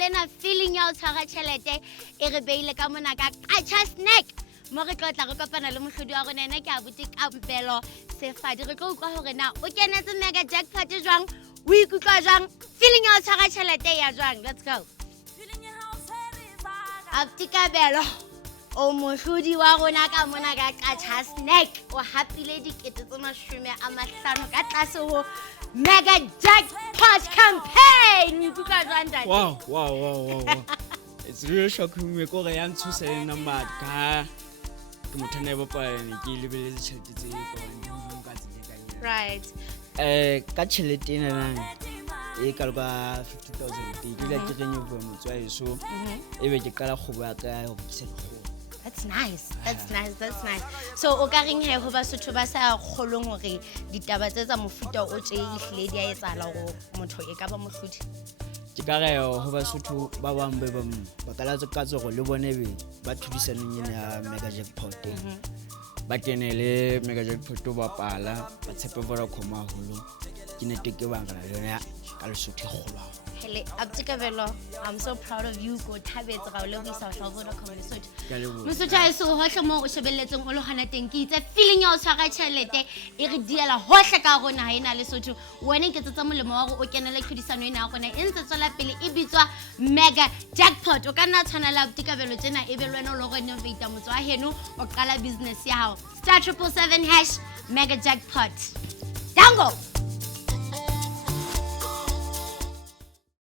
lena feeling ya o tshwara tšhelete e re beile ka mona ka Qacha snack mo re tlo tla re kopana le mohlodi wa rona ena ke abuti Kabelo Sefali re tlo utlwa hore na o kenetse Mega Jackpot jwang o ikutlwa jwang feeling ya o tshwara tšhelete ya jwang. Let's go. Abuti Kabelo o mohlodi wa rona ka mona ka Qacha snack o hapile dikete tse 50 ka tlase ho Mega Jackpot campaign. Wow. It's really shocking me go yan to say number ka motho ne bopane ke lebeletse tšhelete tse ka tse Right. Ka tšhelete ena e ka loka 50,000 ke la ke renyo go motswae so ebe ke kala kgobo ya ka go kisa dikgobo. That's nice. So o ka reng he ho ba sotho ba sa kgolong hore ditaba tse tsa mofuta o tse ihlile di a etsala go motho e ka ba mohlodi. Ke ka re ho ba sotho ba bang ba kala tse ka tsego le bone be ba thudisanong ena ya Mega Jackpot. Ba kenele Mega Jackpot ba pala ba tshepe bora khoma holo ke ne teke ba ngala yona ka le sotho kgolwa. Hele abuti Kabelo, I'm so proud of you go thabetse ga o le go isa hlabo le khoma lesotho. Mosotho a se hohle mo o shebelletseng o le hana teng ke itse feeling ya o tshwara tšhelete e re diela hohle ka rona ha ena lesotho. Wena ke tsetsa molemo wa go o kenele tlhodisano ena ya rona e ntse tswela pele e bitswa Mega Jackpot. O ka nna tshwana la abuti Kabelo tsena e be le wena o lo go innovate motho wa heno o qala business ya hao. *777# Mega Jackpot. Dango.